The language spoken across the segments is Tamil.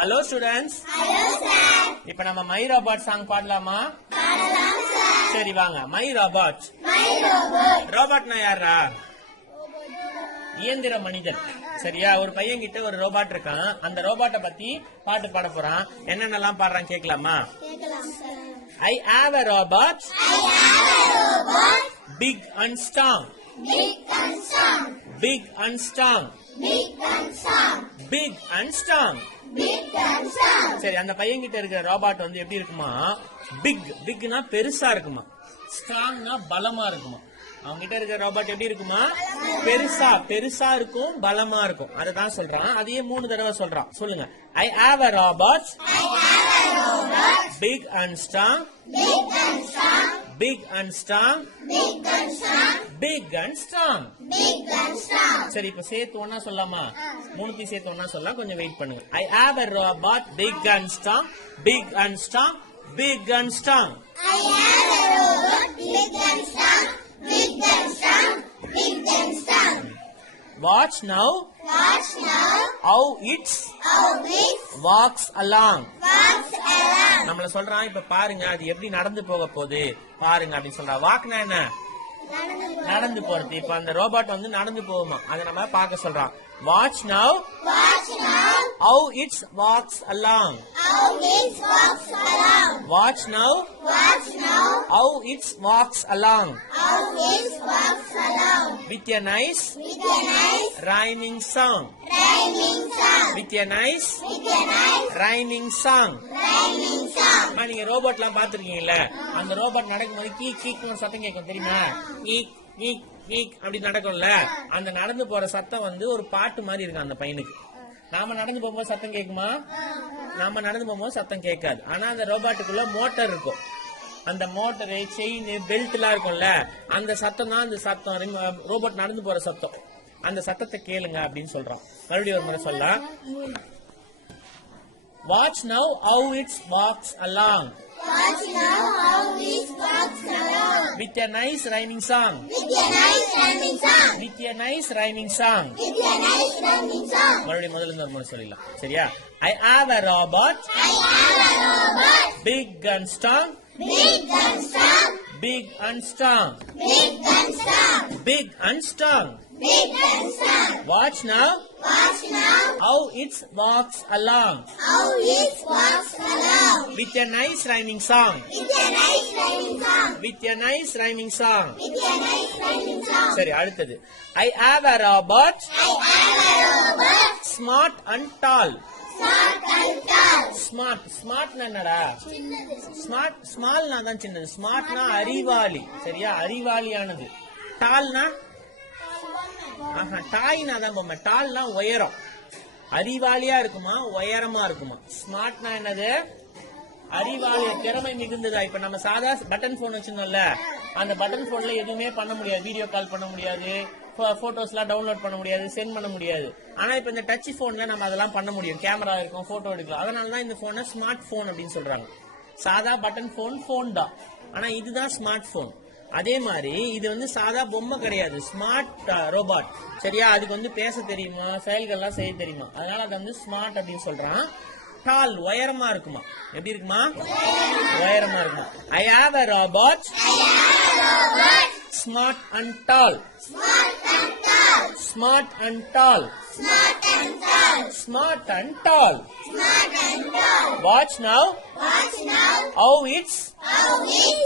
Hello students. Hello sir. இப்ப நம்ம மை ரோபாட் சாங் பாடலாமா? பாடலாம் sir. சரி வாங்க. My robot. My robot. ரோபாட்னா யாரா? இயந்திர மனிதன். சரியா? ஒரு பையன் கிட்ட ஒரு ரோபாட் இருக்கான். அந்த ரோபாட்டை பத்தி பாட்டு பாட போறான். என்னென்னலாம் பாடுறான் கேட்கலாமா? கேட்கலாம் sir. I have a robot, I have a robot. big and strong, Big and strong. big and strong, Big and strong. big and strong. Big and strong. சரி, அந்த பையன் கிட்ட இருக்கிற ரோபாட் வந்து எப்படி இருக்குமா? பிக்னா பெருசா இருக்குமா, ஸ்ட்ராங்னா பலமா இருக்குமா. அவங்க கிட்ட இருக்கிற ரோபாட் எப்படி இருக்குமா? பெருசா இருக்கும், பலமா இருக்கும். அததான் சொல்றான். அதையே 3 தடவை சொல்றான். சொல்லுங்க. I have a robot, I have a robot. big and strong, Big and strong. big and strong, Big and strong. big and strong. Big and strong. சரி, இப்ப சேர்த்து ஒன்னா சொல்லாமா? 3 சேர்த்து ஒன்னா சொல்லலாம். கொஞ்சம் வெயிட் பண்ணுங்க. I have a robot, big and strong, big and strong, big and strong. I have a robot. Big and strong. Big and strong. Big and strong. Watch now Watch now how it how it walks along. walks along. நம்மள சொல்றான். இப்ப பாருங்க அது எப்படி நடந்து போக போகுது பாருங்க அப்படின்னு சொல்றான். வாக்னா என்ன? நடந்து போறது. இப்ப அந்த ரோபாட் வந்து நடந்து போகுமா, அதை நம்ம பார்க்க சொல்றான். Watch now Watch now how it walks along. how it walks along. Watch now Watch now how it walks along. how it walks along. With a nice With a nice rhyming song. rhyming song. With a nice With a nice rhyming song. rhyming song. நீங்க ரோபோட்லாம் பாத்துருக்கீங்கல்ல, அந்த ரோபோட் நடக்கும்போது கீக் கீக்னு சத்தம் கேட்கும் தெரியுமா? கீக் கீக் கீக் அப்படி நடக்கும்ல. அந்த நடந்து போற சத்தம் வந்து ஒரு பாட்டு மாதிரி இருக்கு அந்த பையனுக்கு. நாம நடந்து போகும்போது சத்தம் கேட்குமா? நாம நடந்து போகும்போது சத்தம் கேட்காது. ஆனா அந்த ரோபாட்டுக்குள்ள மோட்டார் இருக்கும். அந்த மோட்டரு, செயின், பெல்ட் எல்லாம் இருக்கும்ல, அந்த சத்தம் தான் அந்த சத்தம். ரோபோட் நடந்து போற சத்தம். அந்த சத்தத்தை கேளுங்க அப்படின்னு சொல்றான். மறுபடியும் ஒரு முறை சொல்லலாம். Watch now how it walks along. Watch now how it walks along. With a nice rhyming song. With a nice rhyming song. With a nice rhyming song. With a nice rhyming song. மறுபடியும் முதல்ல இருந்து ஒரு முறை சொல்லிடலாம். சரியா? I have a robot, I have a robot. big and strong, Big and strong. big and strong, Big and strong. big and strong. Big and strong. Watch now Watch now how it walks along. how it walks along. With a nice rhyming song. With a nice rhyming song. With a nice rhyming song. With a nice rhyming song. சரி, அடுத்தது. I have a robot, I have a robot. smart and tall. Smart and tall. ஸ்மார்ட்னா என்னடா? ஸ்மால்னா தான் சின்னது. ஸ்மார்ட்னா அறிவாளி. சரியா? அறிவாளியானது. டால்னா டாய்னா தான் பொம்மை. டால்னா உயரம். அறிவாளியா இருக்குமா, உயரமா இருக்குமா? ஸ்மார்ட்னா என்னது? அறிவாளிய, திறமை மிகுந்ததா. இப்ப நம்ம சாதா பட்டன் போன் வச்சிருந்தோம்ல, அந்த பட்டன் போன்ல எதுவுமே பண்ண முடியாது. வீடியோ கால் பண்ண முடியாது, போட்டோஸ் எல்லாம் டவுன்லோட் பண்ண முடியாது, சென்ட் பண்ண முடியாது. ஆனா இப்ப இந்த டச் போன்ல நம்ம அதெல்லாம் பண்ண முடியும். கேமரா இருக்கும், போட்டோ எடுக்கலாம். அதனாலதான் இந்த போனை ஸ்மார்ட் போன் அப்படின்னு சொல்றாங்க. சாதா பட்டன் போன் தான், ஆனா இதுதான் ஸ்மார்ட் போன். அதே மாதிரி இது வந்து சாதா பொம்மை கிடையாது, ஸ்மார்ட் ரோபாட். சரியா? அதுக்கு வந்து பேச தெரியுமா, செயல்கள்லாம் செய்ய தெரியுமா, அதனால அது வந்து ஸ்மார்ட் அப்படின்னு சொல்றான். டால், உயரமா இருக்குமா. எப்படி இருக்குமா? உயரமா இருக்குமா. I have a robot, smart and tall. Smart and tall. Smart and tall. Smart and tall. Smart and tall. Smart and tall. Watch now Watch now how it how it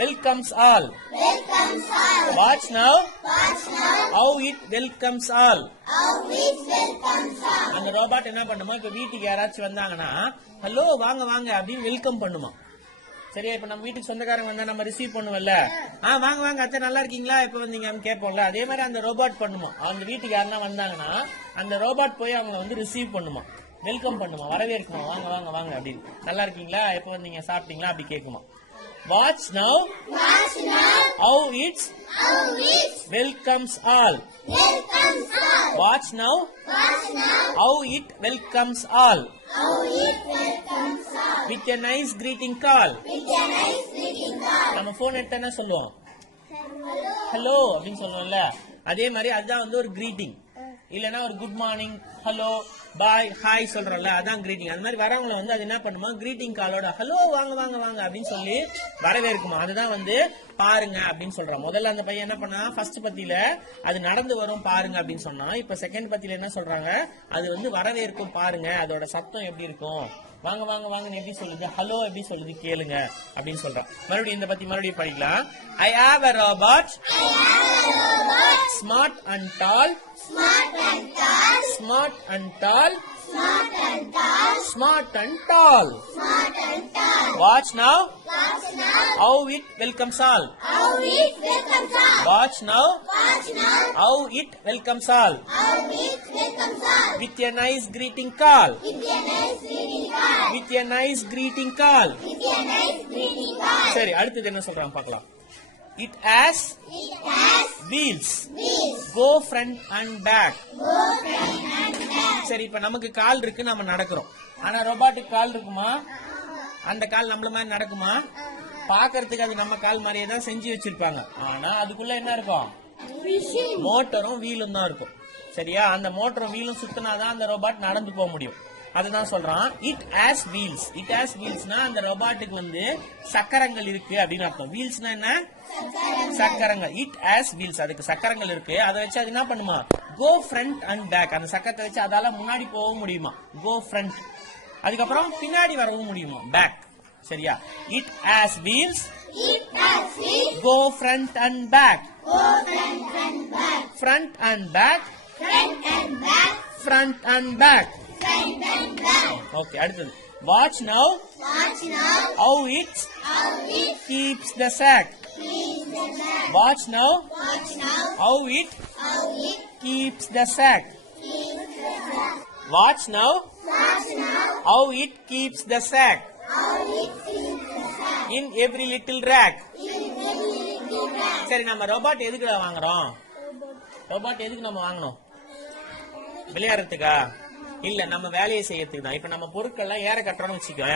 welcomes all. welcomes all. Watch now Watch now how it welcomes all. how it welcomes all. அந்த ரோபாட் என்ன பண்ணுமா? இப்ப வீட்டுக்கு யாராச்சும் வந்தாங்கன்னா ஹலோ வாங்க வாங்க அப்படின்னு வெல்கம் பண்ணுமா. சரியா? இப்ப நம்ம வீட்டுக்கு சொந்தக்காரங்க வந்தா நம்ம ரிசீவ் பண்ணுவோம்ல, வாங்க வாங்க அத்தை நல்லா இருக்கீங்களா, எப்ப வந்தீங்க கேட்போம்ல. அதே மாதிரி அந்த ரோபாட் பண்ணுமா. அவங்க வீட்டுக்கு யாருன்னா வந்தாங்கன்னா அந்த ரோபாட் போய் அவங்க வந்து ரிசீவ் பண்ணுமா, வெல்கம் பண்ணுமா, வரவேற்குமா. வாங்க வாங்க வாங்க அப்படின்னு. நல்லா இருக்கீங்களா, எப்ப வந்தீங்க, சாப்பிட்டீங்களா அப்படி கேட்குமா. Watch now Watch now how it how it welcomes all. welcomes all. Watch now Watch now how it welcomes all. how it welcomes all. With a nice greeting call. With a nice greeting call. நம்ம போன் எடுத்து என்ன சொல்லுவோம்? ஹலோ அப்படின்னு சொல்லுவோம்ல. அதே மாதிரி அதுதான் வந்து ஒரு கிரீட்டிங். இல்லனா ஒரு குட் மார்னிங், ஹலோ, பாய், ஹாய் சொல்றோம்ல, அதான் greeting. அந்த மாதிரி வரவங்கள வந்து அது என்ன பண்ணுமா, greeting காலோட ஹலோ வாங்க வாங்க வாங்க அப்படின்னு சொல்லி வரவேற்குமா. அதுதான் வந்து பாருங்க அப்படின்னு சொல்றோம். முதல்ல அந்த பையன் என்ன பண்ணா, ஃபர்ஸ்ட் பத்தியில அது நடந்து வரும் பாருங்க அப்படின்னு சொன்னா, இப்ப செகண்ட் பத்தியில என்ன சொல்றாங்க, அது வந்து வரவேற்கும் பாருங்க, அதோட சத்தம் எப்படி இருக்கும், வாங்க வாங்க வாங்கன்னு எப்படி சொல்லுது, ஹலோ எப்படி சொல்லுது கேளுங்க அப்படின்னு சொல்றான். மறுபடியும் இந்த பத்தி மறுபடியும் படிக்கலாம். I have a robot, smart and tall, Smart and tall. smart and tall, Smart and tall. smart and tall. Smart and tall. Watch now Watch now. how it welcomes all. How it welcomes all. Watch now Watch now. how it welcomes all. How it welcomes all. With a nice greeting call. With a nice greeting card. With a nice greeting call. With a nice greeting card. சரி, அடுத்தது என்ன சொல்றாங்க பார்க்கலாம். It has It has wheels. wheels. Go front and back. Go front and back. சரி, இப்ப நமக்கு கால் இருக்கு, நம்ம நடக்கிறோம். ஆனா ரோபாட்டுக்கு கால் இருக்குமா? அந்த கால் நம்மள மாதிரி நடக்குமா? பாக்குறதுக்கு அது நம்ம கால் மாதிரியே தான் செஞ்சு வச்சிருப்பாங்க. ஆனா அதுக்குள்ள என்ன இருக்கும், Machine. மோட்டரும் வீலும் தான் இருக்கும். சரியா, அந்த மோட்டரும் வீலும் சுத்தினாதான் அந்த ரோபாட் நடந்து போக முடியும். அதுதான் சொல்றான், it has wheels. It has வீல்ஸ்னா அந்த ரோபாட்டுக்கு வந்து சக்கரங்கள் இருக்கு அப்படின்னு அர்த்தம். வீல்ஸ்னா என்ன, சக்கரங்கள். இட் ஹாஸ் வீல்ஸ், அதுக்கு சக்கரங்கள் இருக்கு. அதை வச்சு அது என்ன பண்ணுமா, கோ ஃப்ரண்ட் அண்ட் பேக். அந்த சக்கரத்தை வச்சு அதால முன்னாடி போகவும் முடியுமா, கோ ஃப்ரண்ட். அதுக்கப்புறம் பின்னாடி வரவும் முடியுமா, பேக். சரியா, it has wheels, It has wheels. Go front and back. Go front and back. Front and back, Front and back. Front and back. Front and back. Okay, அடுத்தது watch now Watch now. how it How it keeps the sack. keeps the sack. Watch now Watch now. how it How it keeps the sack. keeps the sack. Watch now Watch now. how it keeps the sack How it keeps the sack. in every little rack. In every little rack. சரி, நம்ம ரோபாட் எதுக்குடா வாங்குறோம்? ரோபாட் எதுக்கு நம்ம வாங்கணும்? விளையாடுறதுக்கா? இல்ல, நம்ம வேலையை செய்யறதுக்கு தான். இப்ப நம்ம பொருட்கள்லாம் ஏற கட்டுறோம்னு வச்சுக்கோ,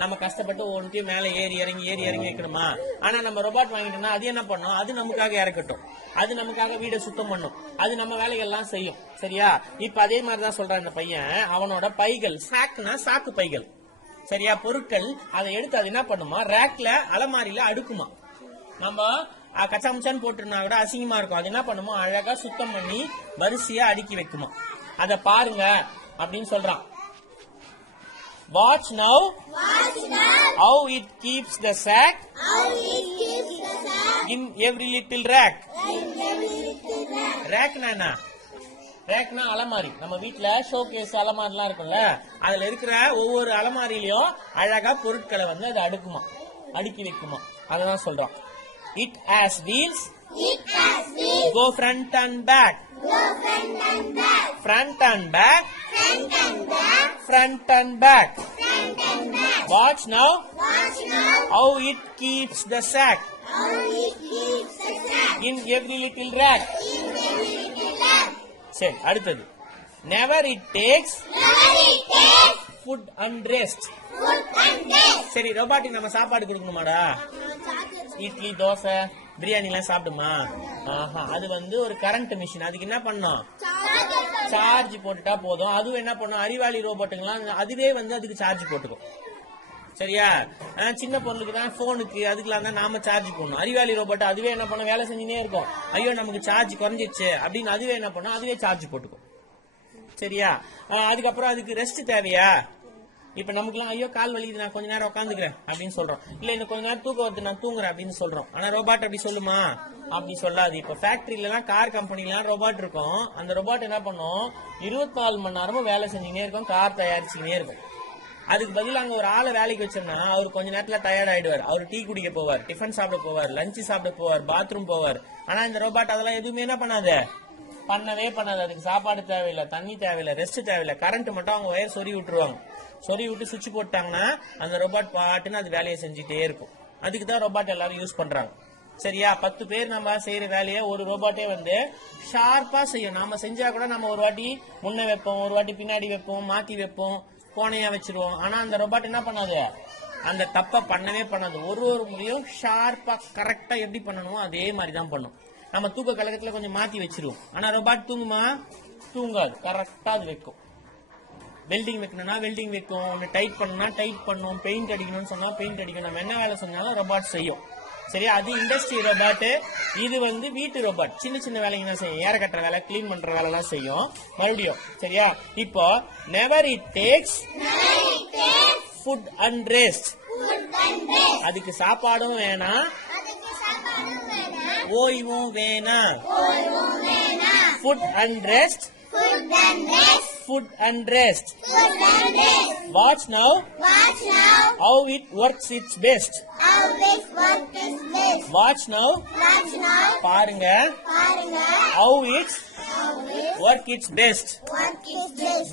நம்ம கஷ்டப்பட்டு ஒன்றையும் மேல ஏறி இறங்கி வைக்கணுமா? ஆனா நம்ம ரோபாட் வாங்கிட்டோம்னா அது என்ன பண்ணும், அது நமக்காக இறக்கட்டும், அது நமக்காக வீடை சுத்தம் பண்ணும், அது நம்ம வேலைகள்லாம் செய்யும். சரியா, இப்ப அதே மாதிரிதான் சொல்றான் இந்த பையன். அவனோட பைகள், சாக்குனா சாக்கு பைகள். சரியா, பொருட்கள் அதை எடுத்து அது என்ன பண்ணுமா, ரேக்ல அலமாரியில அடுக்குமா. நம்ம கச்சாமுச்சான்னு போட்டுருந்தா கூட அசிங்கமா இருக்கும், அது என்ன பண்ணுமோ அழகா சுத்தம் பண்ணி வரிசையா அடுக்கி வைக்குமா. அத பாருங்க அப்படின்னு சொல்றான். Watch now Watch now. how it keeps the sack How it keeps the sack. in every little rack. In every little rack. ரேக்னா என்ன, ரேக்னா அலமாரி. நம்ம வீட்ல ஷோகேஸ் அலமாரிலாம் இருக்கும்ல, அதுல இருக்கிற ஒவ்வொரு அலமாரியிலயும் அழகா பொருட்களை வந்து அது அடுக்கி வைக்குமா. அததான் சொல்றான். It has wheels, It has wheels. Go front and back. Go front and back. Front and back, Front and back. front and back. Front and back. Watch now Watch now. how it keeps the sack How it keeps the sack. in every little rack. In every little rack. சரி, அடுத்தது never it takes Never it takes food and rest. food and rest. சரி, ரோபாட்டுக்கு நம்ம சாப்பாடு கொடுக்கணுமாடா? இட்லி, தோசை, பிரியாணி எல்லாம் சாப்பிடுமா? ஆஹா, அது வந்து ஒரு கரண்ட் மிஷின். அதுக்கு என்ன பண்ணும், சார்ஜ் போட்டுட்டா போதும். அதுவும் என்ன பண்ணும், அறிவாளி ரோபோட்டுங்களாம் அதுவே வந்து அதுக்கு சார்ஜ் போட்டுக்கும். சரியா, சின்ன பொருளுக்கு தான், போனுக்கு அதுக்கெல்லாம் தான் நாம சார்ஜ் போடணும். அறிவாளி ரோபோட் அதுவே என்ன பண்ணும், வேலை செஞ்சுனே இருக்கும். ஐயோ நமக்கு சார்ஜ் குறைஞ்சிச்சு அப்படின்னு அதுவே என்ன பண்ணும், அதுவே சார்ஜ் போட்டுக்கும். சரியா, அதுக்கப்புறம் அதுக்கு ரெஸ்ட் தேவையா? இப்ப நமக்குலாம் ஐயோ கால் வலிக்குது, நான் கொஞ்ச நேரம் உட்காந்துக்கிறேன் அப்படின்னு சொல்றோம். இல்ல இன்னும் கொஞ்ச நேரம் தூக்கம் வருது, நான் தூங்குறேன் அப்படின்னு சொல்றோம். ஆனா ரோபாட் அப்படி சொல்லுமா? அப்படி சொல்லாது. இப்ப ஃபேக்டரியில எல்லாம், கார் கம்பெனில எல்லாம் ரோபாட் இருக்கும். அந்த ரோபாட் என்ன பண்ணும், 24 மணி நேரமும் வேலை செஞ்சுக்கினே இருக்கும், கார் தயாரிச்சுக்கினே இருக்கும். அதுக்கு பதில் அங்க ஒரு ஆளை வேலைக்கு வச்சோம்னா அவர் கொஞ்ச நேரத்துல டயர்ட் ஆயிடுவார். அவர் டீ குடிக்க போவார், டிஃபன் சாப்பிட போவார், லஞ்ச் சாப்பிட போவார், பாத்ரூம் போவார். ஆனா இந்த ரோபாட் அதெல்லாம் எதுவுமே என்ன பண்ணாது, பண்ணவே பண்ணாது. அதுக்கு சாப்பாடு தேவையில்லை, தண்ணி தேவையில்லை, ரெஸ்ட் தேவையில்லை. கரண்ட் மட்டும் அவங்க வயர் சொறி விட்டுருவாங்க. சொறி விட்டு சுவிட்ச் போட்டாங்கன்னா அந்த ரோபாட் பாட்டுன்னு அது வேலையை செஞ்சுட்டே இருக்கும். அதுக்கு தான் ரோபாட் எல்லாரும் யூஸ் பண்றாங்க. சரியா, 10 பேர் நம்ம செய்யற வேலையை ஒரு ரோபாட்டே வந்து ஷார்ப்பா செய்யும். நாம செஞ்சா கூட நம்ம ஒரு வாட்டி முன்ன வைப்போம், ஒரு வாட்டி பின்னாடி வைப்போம், மாத்தி வைப்போம், கோணையா வச்சிருவோம். ஆனா அந்த ரோபாட் என்ன பண்ணாது, அந்த தப்ப பண்ணவே பண்ணாது. ஒரு முறையும் ஷார்ப்பா கரெக்டா எப்படி பண்ணணுமோ அதே மாதிரி தான் பண்ணும். நம்ம தூக்க கழகத்துல கொஞ்சம் மாத்தி வச்சிருவோம். ஆனா ரோபாட் தூங்குமா? தூங்காது, கரெக்டா அது வைக்கும். வெல்டிங் வைக்கணும்னா வெல்டிங் வைக்கும், ஒன்னு டைட் பண்ணணும்னா டைட் பண்ணும், பெயிண்ட் அடிக்கணும்னு சொன்னா பெயிண்ட் அடிக்கும். நம்ம என்ன வேலை செஞ்சாலும் ரொபாட் செய்யும். சரியா? அது இண்டஸ்ட்ரி ரோபாட். இது வந்து வீட்டு ரோபாட். சின்ன சின்ன வேலைங்க தான் செய்யும், ஏற கட்டுற வேலை, கிளீன் பண்ற வேலை எல்லாம் செய்யும். மறுபடியும் சரியா? இப்போ never it takes food and rest. அதுக்கு சாப்பாடும் வேணாம், ஓய்வும் வேணாம். Food and rest, food and rest. Watch now how it works its best. Watch now பாருங்க how it work its best.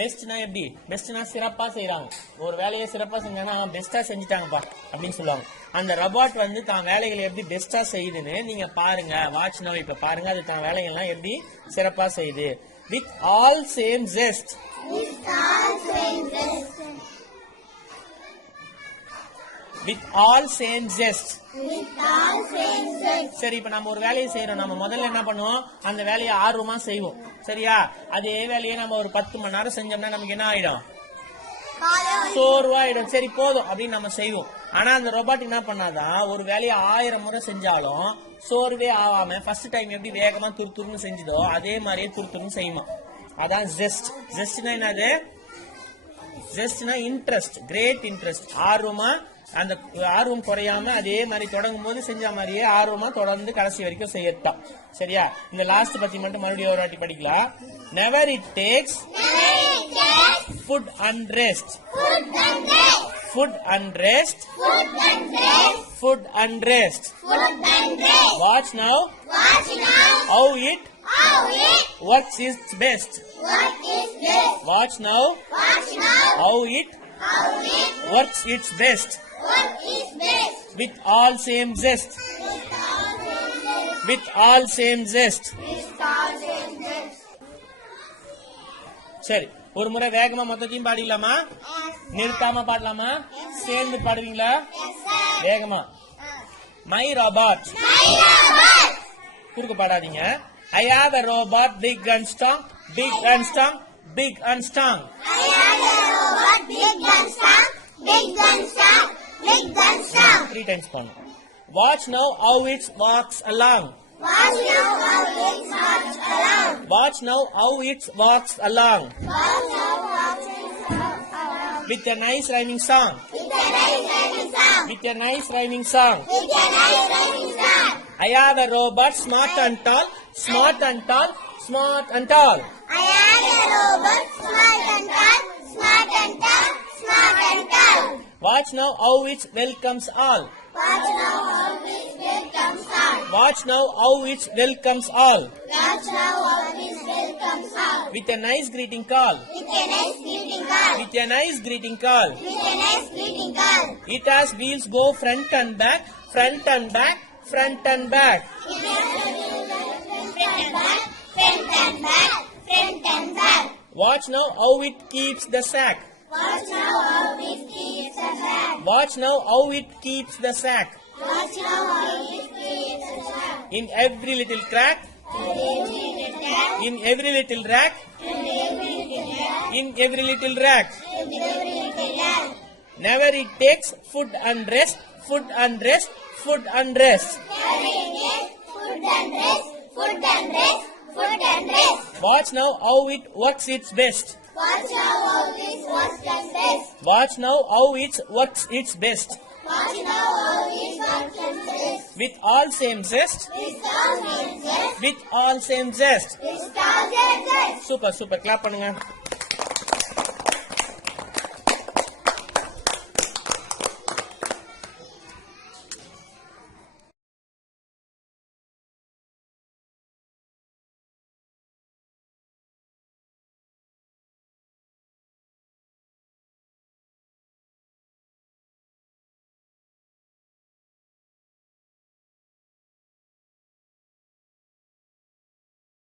பெஸ்ட்னா எப்படி? பெஸ்ட்னா சிறப்பா செய்றாங்க. ஒரு வேலையை சிறப்பா செஞ்சாங்கன்னா பெஸ்டா செஞ்சுட்டாங்கப்பா அப்படின்னு சொல்லுவாங்க. அந்த ரோபாட் வந்து தான் வேலைகளை எப்படி பெஸ்டா செய்யுதுன்னு நீங்க பாருங்க. வாட்ச் நவ் இப்ப பாருங்க அது தான் வேலைகள்லாம் எப்படி சிறப்பா செய்யுது. With all same zest. With all same zest. சரி, இப்ப நம்ம ஒரு வேலையை செய்யறோம். நம்ம முதல்ல என்ன பண்ணுவோம்? அந்த வேலையை ஆர்வமா செய்வோம். சரியா? அதே வேலையை நம்ம ஒரு 10 மணி நேரம் செஞ்சோம்னா நமக்கு என்ன ஆயிடும்? சோர்வாயிடும். சரி போதும் அப்படின்னு நம்ம செய்வோம். ஆனா அந்த ரோபாட் என்ன பண்ணாதான் ஒரு வேலையை 1000 முறை செஞ்சாலும் சோர்வே ஆகாம ஃபர்ஸ்ட் டைம் எப்படி வேகமா துருத்துருன்னு செஞ்சதோ அதே மாதிரியே துருத்துருன்னு செய்யுமா. அதான் ஜெஸ்ட். ஜெஸ்ட்னா என்னது? ஜெஸ்ட்னா இன்ட்ரெஸ்ட், கிரேட் இன்ட்ரெஸ்ட். ஆர்வமா, அந்த ஆர்வம் குறையாம அதே மாதிரி தொடங்கும் போது செஞ்ச மாதிரியே ஆர்வமா தொடர்ந்து கடைசி வரைக்கும் செய்யட்டான். சரியா? இந்த லாஸ்ட் பத்தி மட்டும் மறுபடியும் ஒரு வாட்டி படிக்கலாம். Never it takes food and rest. Food and rest. Food and rest. Watch now how it works its best. Watch now how it works its best. With all same zest. With all same zest. சரி, ஒரு முறை வேகமா மொத்தத்தையும் பாடிடலாமா? நிறுத்தாம பாடலாமா? சேர்ந்து பாடுவீங்களா? வேகமா. My robot. குறுக்க பாடாதீங்க. I have a robot, big and strong, big and strong, big and strong. I have a robot, big and strong, big and strong, big and strong. 3 times பாடணும். Watch now how it walks along. Watch now how it walks along. Watch now how it walks along. Watch now how it walks along. With a nice rhyming song. With a nice rhyming song. With a nice rhyming song. With a nice rhyming song. I have a robot, smart and tall, smart and tall, smart and tall. I have a robot, smart and tall, smart and tall, smart and tall. Watch now how it welcomes all. Watch now how it welcomes all. Watch now how it welcomes all. Watch now how it welcomes all. With a nice greeting call. With a nice greeting call. With a nice greeting call. With a nice greeting call. It has wheels go front and back, front and back, front and back. It has front and back, front and back, front and back. Watch now how it keeps the sack. Watch now how it keeps the sack. Watch now how it keeps the sack. Watch now how it keeps the sack. In every little crack, in every little rack, in every little rack. Never it takes food and rest, food and rest, food and rest. Food and rest, food and rest, food and rest. Watch now how it works its best. Watch now how it works its best. Watch now how it works its best. Watch now how it works its best. With all same zest, With all same zest, with all same zest. with all same zest. Super, super. Clap பண்ணுங்க.